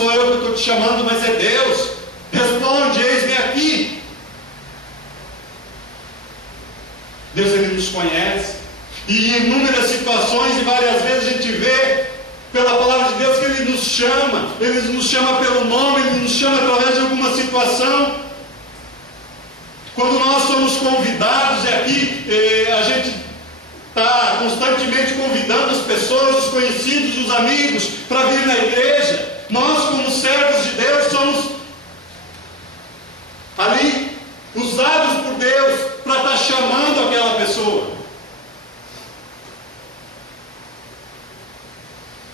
sou eu que estou te chamando, mas é Deus. Responde, eis-me aqui. Deus, Ele nos conhece. E em inúmeras situações e várias vezes a gente vê pela palavra de Deus que Ele nos chama pelo nome, Ele nos chama através de alguma situação. Quando nós somos convidados, e aqui a gente está constantemente convidando as pessoas, os conhecidos, os amigos, para vir na igreja. Nós, como servos de Deus, somos ali usados por Deus para estar chamando aquela pessoa.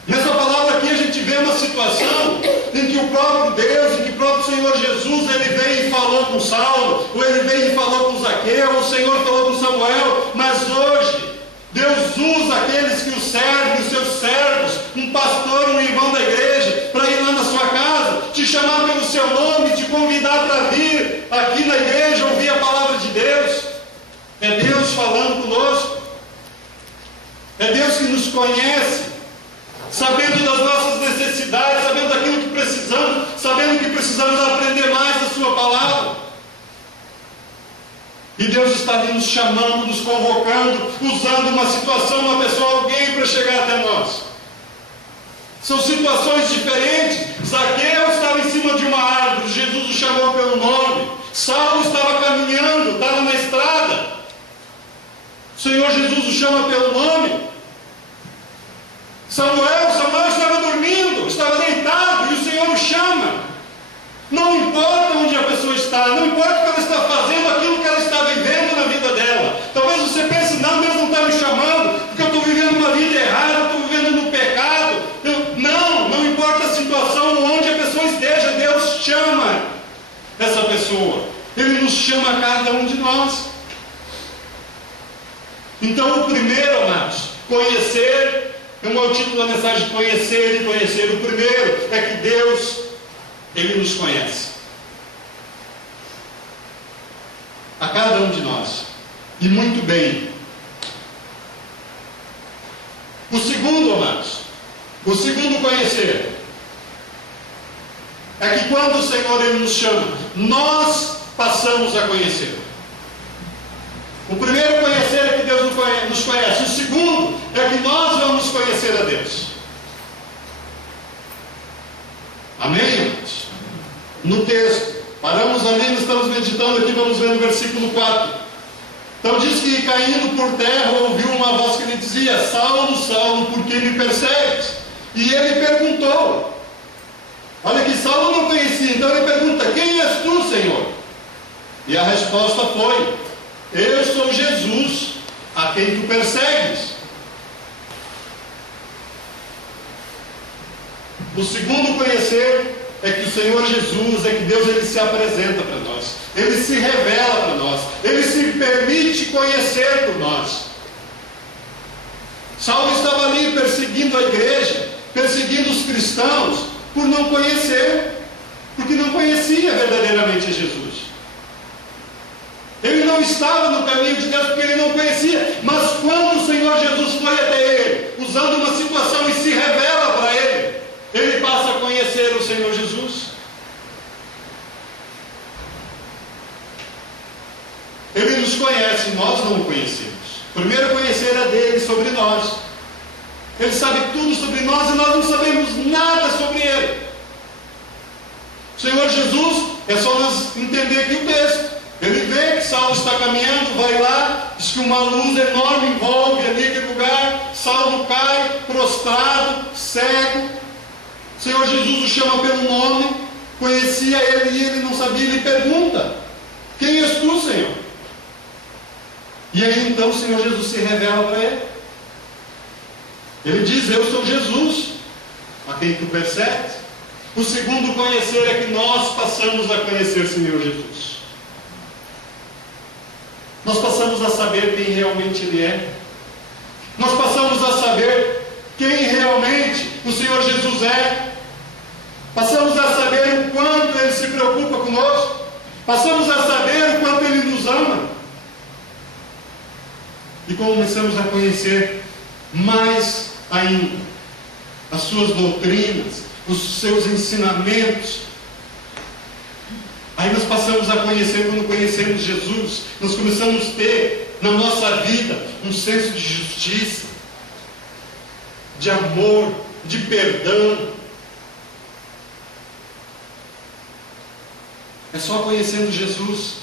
Nessa palavra aqui a gente vê uma situação em que o próprio Deus, em que o próprio Senhor Jesus, Ele veio e falou com Saulo, ou Ele veio e falou com Zaqueu, ou o Senhor falou com Samuel, mas hoje Deus usa aqueles que o servem, os seus servos, um pastor, um irmão da igreja, para ir lá na sua casa, te chamar pelo seu nome, te convidar para vir aqui na igreja, ouvir a palavra de Deus. É Deus falando conosco. É Deus que nos conhece, sabendo das nossas necessidades, sabendo daquilo que precisamos, sabendo que precisamos aprender mais da sua palavra. E Deus está ali nos chamando, nos convocando, usando uma situação, uma pessoa, alguém para chegar até nós. São situações diferentes. Zaqueu estava em cima de uma árvore, Jesus o chamou pelo nome. Saulo estava caminhando, estava na estrada, o Senhor Jesus o chama pelo nome. Samuel estava dormindo, estava deitado, e o Senhor o chama. Não importa onde a pessoa está, não importa o que ela está fazendo, aquilo que ela está vivendo na vida dela. Talvez você pense, não, Deus não está me chamando, porque eu estou vivendo uma vida errada, eu estou vivendo no pecado. Não importa a situação, onde a pessoa esteja, Deus chama essa pessoa. Ele nos chama a cada um de nós. Então o primeiro, amados, conhecer, como é o título da mensagem, conhecer e conhecer. O primeiro é que Deus, Ele nos conhece. A cada um de nós. E muito bem. O segundo, amados, o segundo conhecer, é que quando o Senhor Ele nos chama, nós passamos a conhecer. O primeiro conhecer é que Deus nos conhece. O segundo é que nós vamos conhecer a Deus. Amém, irmãos? No texto, paramos ali, estamos meditando aqui, vamos ver no versículo 4. Então diz que caindo por terra, ouviu uma voz que lhe dizia: Saulo, Saulo, por que me persegues? E ele perguntou. Olha que Saulo não conhecia, então ele pergunta: quem és tu, Senhor? E a resposta foi: eu sou Jesus, a quem tu persegues. O segundo conhecer é que o Senhor Jesus, é que Deus Ele se apresenta para nós, Ele se revela para nós, Ele se permite conhecer por nós. Saulo estava ali perseguindo a igreja, perseguindo os cristãos, por não conhecer, porque não conhecia verdadeiramente Jesus. Ele não estava no caminho de Deus porque ele não conhecia, mas quando o Senhor Jesus foi até ele, usando uma situação e se revela para ele, ele passa a conhecer o Senhor Jesus. Ele nos conhece, nós não o conhecemos. Primeiro conhecer a dele sobre nós. Ele sabe tudo sobre nós e nós não sabemos nada sobre ele. O Senhor Jesus, é só nós entender aqui o texto. Ele vê que Saulo está caminhando, vai lá, diz que uma luz enorme envolve ali aquele lugar. Saulo cai, prostrado, cego. O Senhor Jesus o chama pelo nome, conhecia ele e ele não sabia, ele pergunta: quem és tu, Senhor? E aí então o Senhor Jesus se revela para ele. Ele diz: eu sou Jesus, a quem tu persegues. O segundo conhecer é que nós passamos a conhecer o Senhor Jesus. Nós passamos a saber quem realmente Ele é. Nós passamos a saber quem realmente o Senhor Jesus é. Passamos a saber o quanto Ele se preocupa conosco. Passamos a saber o quanto Ele nos ama. E começamos a conhecer mais ainda as suas doutrinas, os seus ensinamentos. Aí nós passamos a conhecer, quando conhecemos Jesus, nós começamos a ter na nossa vida um senso de justiça, de amor, de perdão. É só conhecendo Jesus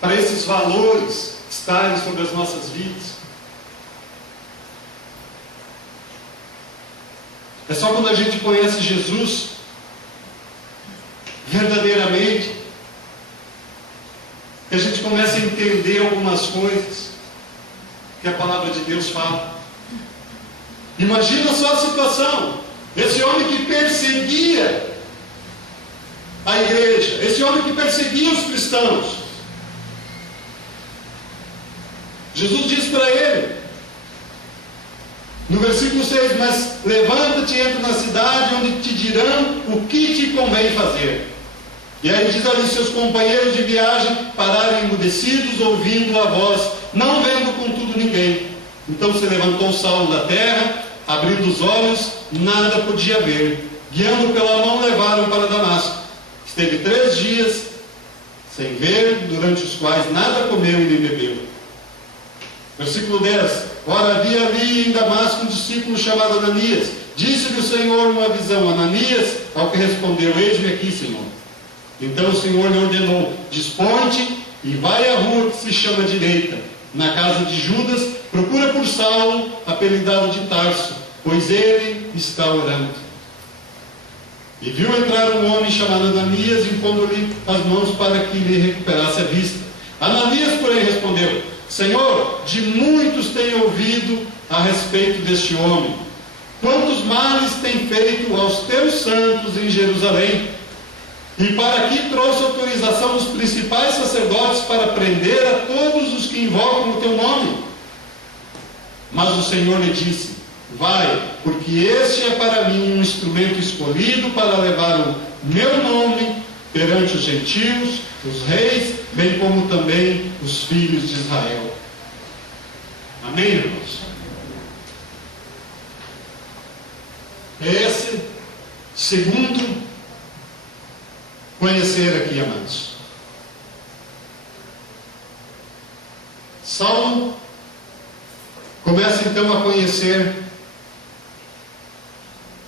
para esses valores estarem sobre as nossas vidas. É só quando a gente conhece Jesus verdadeiramente que a gente começa a entender algumas coisas que a palavra de Deus fala. Imagina só a situação: esse homem que perseguia a igreja, esse homem que perseguia os cristãos. Jesus diz para ele, no versículo 6, mas levanta-te e entra na cidade, onde te dirão o que te convém fazer. E aí diz ali, seus companheiros de viagem pararam emudecidos, ouvindo a voz, não vendo contudo ninguém. Então se levantou Saulo da terra, abrindo os olhos, nada podia ver. Guiando pela mão, levaram para Damasco. Esteve 3 dias sem ver, durante os quais nada comeu e nem bebeu. Versículo 10. Ora, havia ali em Damasco um discípulo chamado Ananias. Disse-lhe o Senhor numa visão: Ananias, ao que respondeu: eis-me aqui, Senhor. Então o Senhor lhe ordenou: dispõe-te e vai à rua que se chama Direita, na casa de Judas, procura por Saulo, apelidado de Tarso, pois ele está orando. E viu entrar um homem chamado Ananias, impondo-lhe as mãos para que lhe recuperasse a vista. Ananias, porém, respondeu: Senhor, de muitos tenho ouvido a respeito deste homem, quantos males tem feito aos teus santos em Jerusalém, e para aqui trouxe autorização dos principais sacerdotes para prender a todos os que invocam o teu nome. Mas o Senhor lhe disse: vai, porque este é para mim um instrumento escolhido para levar o meu nome perante os gentios, os reis, bem como também os filhos de Israel. Amém, irmãos? Esse segundo conhecer aqui, amados. Saulo começa então a conhecer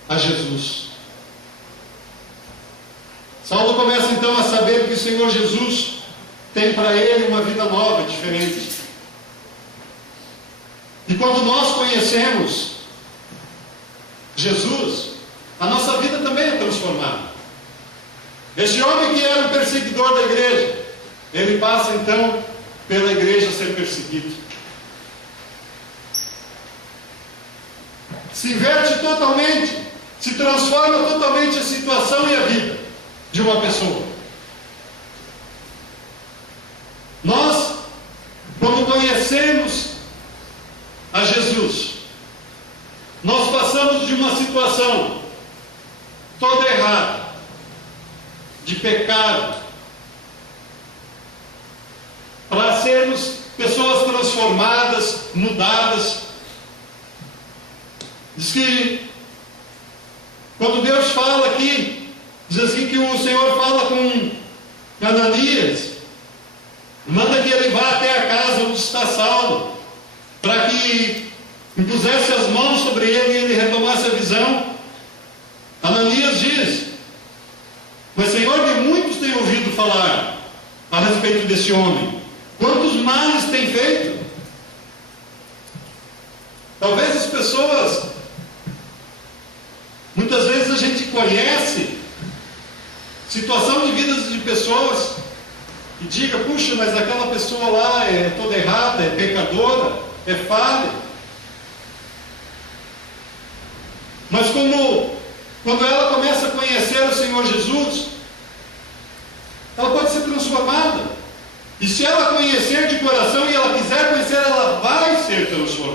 a Jesus. Saulo começa então a saber que o Senhor Jesus tem para ele uma vida nova, diferente. E quando nós conhecemos Jesus, a nossa vida também é transformada. Este homem que era um perseguidor da igreja, ele passa então pela igreja a ser perseguido. Se inverte totalmente, se transforma totalmente a situação e a vida de uma pessoa. Nós, quando conhecemos a Jesus, nós passamos de uma situação toda errada, de pecado, para sermos pessoas transformadas, mudadas. Diz que quando Deus fala aqui, diz assim que o Senhor fala com Ananias, manda que ele vá até a casa onde está Saulo, para que impusesse as mãos sobre ele e ele retomasse a visão. Ananias diz: mas Senhor, de muitos tenho ouvido falar a respeito desse homem, quantos males tem feito. Talvez as pessoas, muitas vezes a gente conhece situação de vidas de pessoas e diga: puxa, mas aquela pessoa lá é toda errada, é pecadora, é falha. Mas quando ela começa a conhecer o Senhor Jesus, ela pode ser transformada. E se ela conhecer de coração e ela quiser conhecer, ela vai ser transformada.